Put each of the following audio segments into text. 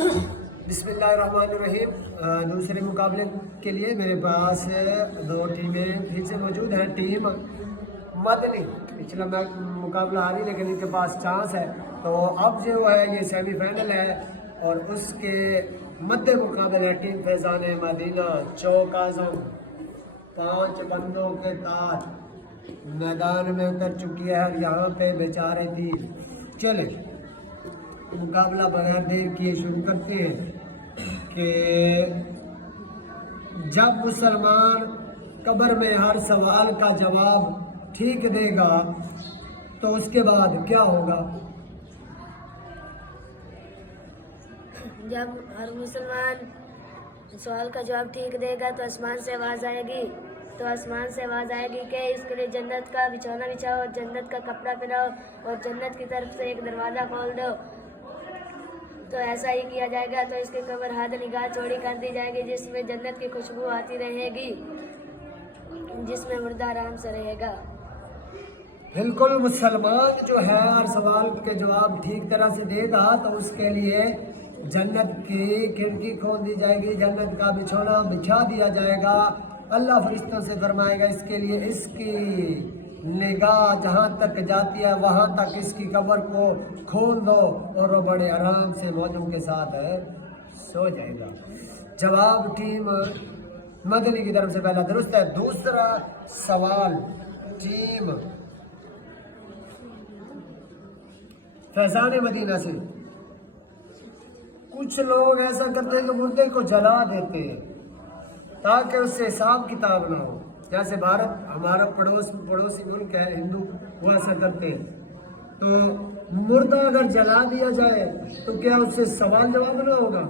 بسم اللہ الرحمن الرحیم۔ دوسرے مقابلے کے لیے میرے پاس دو ٹیمیں پھر سے موجود ہیں۔ ٹیم مدنی پچھلا مقابلہ ہاری لیکن ان کے پاس چانس ہے، تو اب جو ہے یہ سیمی فائنل ہے اور اس کے مد مقابل ہے ٹیم فیضان مدینہ۔ چوک اعظم 5 بندوں کے تار میدان میں اتر چکی ہے اور یہاں پہ بیچارے تھی۔ چلے مقابلہ بغیر دیر کیے شروع کرتے ہیں کہ جب مسلمان قبر میں ہر سوال کا جواب ٹھیک دے گا تو اس کے بعد کیا ہوگا؟ جب ہر مسلمان سوال کا جواب ٹھیک دے گا تو آسمان سے آواز آئے گی کہ اس کے لیے جنت کا بچھونا بچھاؤ اور جنت کا کپڑا پہناؤ اور جنت کی طرف سے ایک دروازہ کھول دو۔ تو ایسا ہی کیا جائے گا تو اس کی قبر حد نگاہ چوڑی کر دی جائے گی، جس میں جنت کی خوشبو آتی رہے گی، جس میں مردہ آرام سے رہے گا۔ بالکل، مسلمان جو ہے ہر سوال کے جواب ٹھیک طرح سے دے گا تو اس کے لیے جنت کی کھڑکی کھول دی جائے گی، جنت کا بچھونا بچھا دیا جائے گا۔ اللہ فرشتوں سے فرمائے گا اس کے لیے اس کی نگاہ جہاں تک جاتی ہے وہاں تک اس کی قبر کو کھول دو، اور وہ بڑے آرام سے موجوں کے ساتھ سو جائے گا۔ جواب ٹیم مدنی کی طرف سے پہلا درست ہے۔ دوسرا سوال ٹیم فیضان مدینہ سے۔ کچھ لوگ ایسا کرتے ہیں کہ مردے کو جلا دیتے ہیں تاکہ اس سے حساب کتاب نہ ہو، جیسے بھارت ہمارا پڑوسی ملک ہے ہندو، وہ ایسا کرتے ہیں۔ تو مردہ اگر جلا دیا جائے تو کیا اس سے سوال جواب نہ ہوگا؟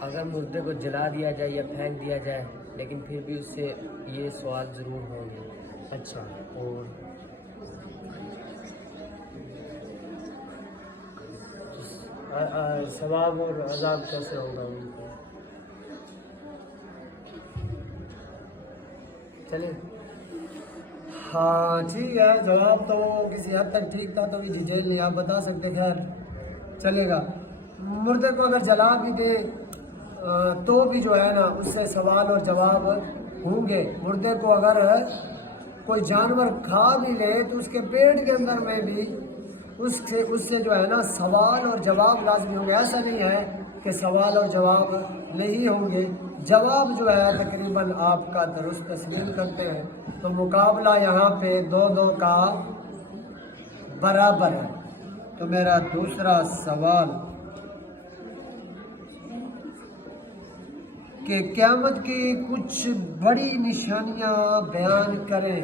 اگر مردے کو جلا دیا جائے یا پھینک دیا جائے لیکن پھر بھی اس سے یہ سوال ضرور ہوں گے۔ اچھا، اور ثواب اور عذاب کیسے ہوگا ان کو؟ چلے ہاں ٹھیک ہے، جواب تو کسی حد تک ٹھیک تھا تو بھی ڈیٹیل نہیں آپ بتا سکتے، خیر چلے گا۔ مردے کو اگر جلا بھی دے تو بھی جو ہے نا اس سے سوال اور جواب ہوں گے۔ مردے کو اگر کوئی جانور کھا بھی لے تو اس کے پیٹ کے اندر میں بھی اس سے جو ہے نا سوال اور جواب لازمی ہوں گے۔ ایسا نہیں ہے کہ سوال اور جواب نہیں ہوں گے، جواب جو ہے تقریباً آپ کا درست تسلیم کرتے ہیں۔ تو مقابلہ یہاں پہ 2-2 کا برابر ہے۔ تو میرا دوسرا سوال کہ قیامت کی کچھ بڑی نشانیاں بیان کریں۔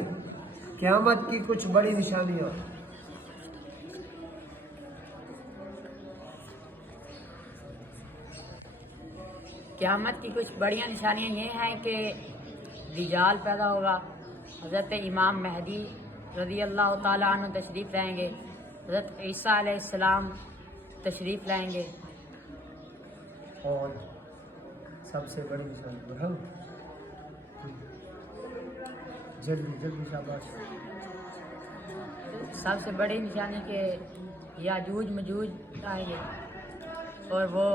قیامت کی کچھ بڑی نشانیاں۔ قیامت کی کچھ بڑیاں نشانیاں یہ ہیں کہ دجال پیدا ہوگا، حضرت امام مہدی رضی اللہ تعالیٰ عنہ تشریف لائیں گے، حضرت عیسیٰ علیہ السلام تشریف لائیں گے۔ اور سب سے بڑی نشانی برہم جلدی شاباش۔ سب سے بڑی نشانی کہ یاجوج مجوج آئیں گے اور وہ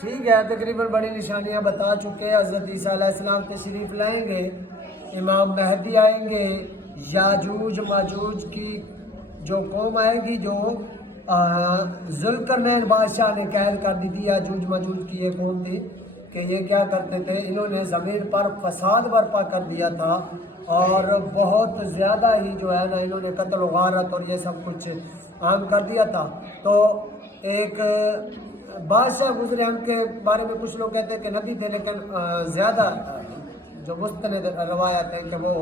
ٹھیک ہے، تقریباً بڑی نشانیاں بتا چکے۔ حضرت عیسیٰ علیہ السلام تشریف لائیں گے، امام مہدی آئیں گے، یاجوج ماجوج کی جو قوم آئے گی جو ذوالقرنین بادشاہ نے قید کر دی تھی، یاجوج ماجوج کی یہ قوم تھی کہ یہ کیا کرتے تھے، انہوں نے زمین پر فساد برپا کر دیا تھا اور بہت زیادہ ہی جو ہے نا انہوں نے قتل و غارت اور یہ سب کچھ عام کر دیا تھا۔ تو ایک بادشاہ گزرے، ان کے بارے میں کچھ لوگ کہتے ہیں کہ نبی تھے، لیکن زیادہ جو مستند روایت ہے کہ وہ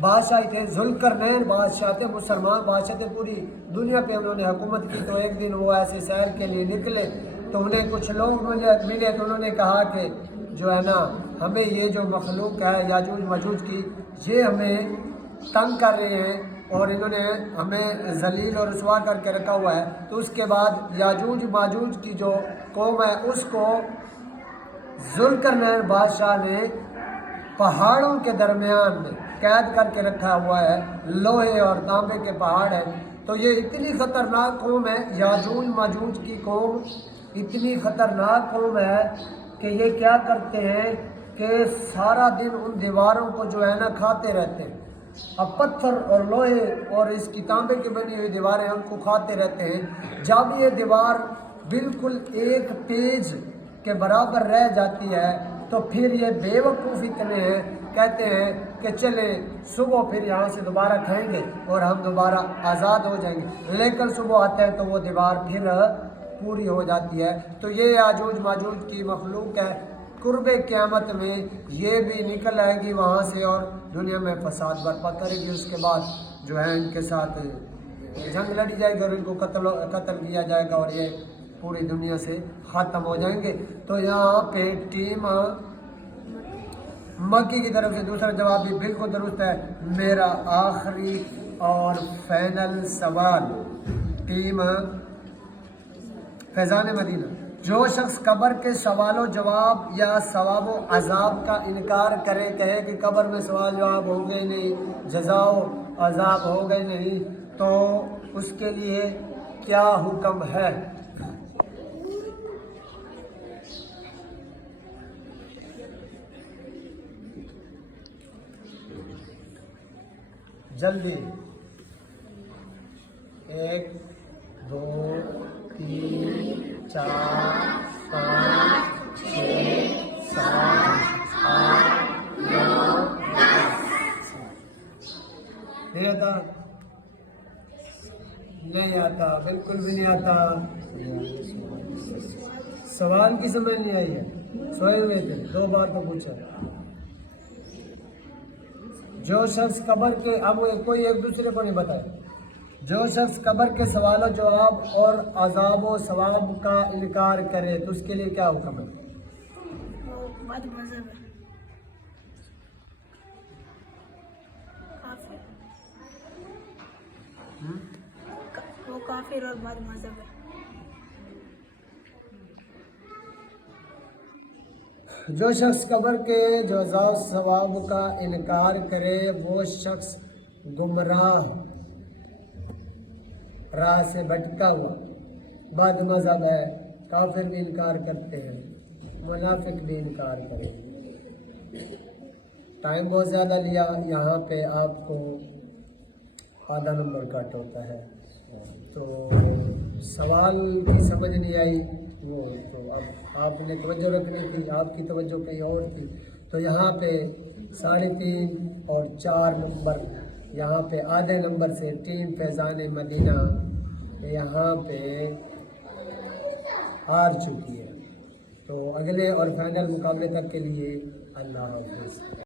بادشاہ تھے، ذوالقرنین بادشاہ تھے، مسلمان بادشاہ تھے، پوری دنیا پہ انہوں نے حکومت کی۔ تو ایک دن وہ ایسے سیر کے لیے نکلے تو انہیں کچھ لوگ ملے تو انہوں نے کہا کہ جو ہے نا ہمیں یہ جو مخلوق ہے یاجوج ماجوج کی، یہ ہمیں تنگ کر رہے ہیں، اور انہوں نے ہمیں ذلیل اور رسوا کر کے رکھا ہوا ہے، تو اس کے بعد یاجوج ماجوج کی جو قوم ہے اس کو ذوالقرنین بادشاہ نے پہاڑوں کے درمیان میں قید کر کے رکھا ہوا ہے، لوہے اور تانبے کے پہاڑ ہیں۔ تو یہ اتنی خطرناک قوم ہے، یاجوج ماجوج کی قوم اتنی خطرناک قوم ہے کہ یہ کیا کرتے ہیں کہ سارا دن ان دیواروں کو جو ہے نا کھاتے رہتے ہیں۔ اب پتھر اور لوہے اور اس کی تانبے کی بنی ہوئی دیواریں ان کو کھاتے رہتے ہیں۔ جب یہ دیوار بالکل ایک پیج کے برابر رہ جاتی ہے تو پھر یہ بے وقوف اتنے ہیں، کہتے ہیں کہ چلیں صبح پھر یہاں سے دوبارہ کھائیں گے اور ہم دوبارہ آزاد ہو جائیں گے، لیکن صبح آتے ہیں تو وہ دیوار پھر پوری ہو جاتی ہے۔ تو یہ یاجوج ماجوج کی مخلوق ہے، قرب قیامت میں یہ بھی نکل آئے گی وہاں سے اور دنیا میں فساد برپا کرے گی۔ اس کے بعد جو ہے ان کے ساتھ جنگ لڑی جائے گی اور ان کو قتل کیا جائے گا اور یہ پوری دنیا سے ختم ہو جائیں گے۔ تو یہاں پہ ٹیم مکی کی طرف سے دوسرا جواب بھی بالکل درست ہے۔ میرا آخری اور فائنل سوال ٹیم فیضان مدینہ، جو شخص قبر کے سوال و جواب یا ثواب و عذاب کا انکار کرے، کہے کہ قبر میں سوال جواب ہو گئے نہیں، جزا و عذاب ہو گئے نہیں، تو اس کے لیے کیا حکم ہے؟ جلدی 1 2 3 4 5 6 7 8 9 نہیں آتا؟ نہیں آتا، بالکل بھی نہیں آتا۔ سوال کی سمجھ نہیں آئی ہے، سوئے ہوئے تھے، 2 بار تو پوچھا۔ جو شخص قبر کے، اب کوئی ایک دوسرے کو نہیں بتائے، جو شخص قبر کے سوال و جواب اور عذاب و ثواب کا انکار کرے تو اس کے لیے کیا حکم ہے؟ وہ بد مذہب ہے، کافر، وہ کافر اور بد مذہب ہے۔ جو شخص قبر کے جو عذاب ثواب کا انکار کرے وہ شخص گمراہ، راہ سے بھٹکا ہوا، بد مذہب ہے، کافر بھی انکار کرتے ہیں، منافق بھی انکار کرے۔ ٹائم بہت زیادہ لیا، یہاں پہ آپ کو آدھا نمبر کٹ ہوتا ہے۔ تو سوال کی سمجھ نہیں آئی وہ تو اب آپ نے توجہ رکھنی تھی، آپ کی توجہ کہیں اور تھی۔ تو یہاں پہ 3.5 اور 4 نمبر، یہاں پہ آدھے نمبر سے ٹیم فیضان مدینہ یہاں پہ ہار چکی ہے۔ تو اگلے اور فائنل مقابلے تک کے لیے اللہ حافظ۔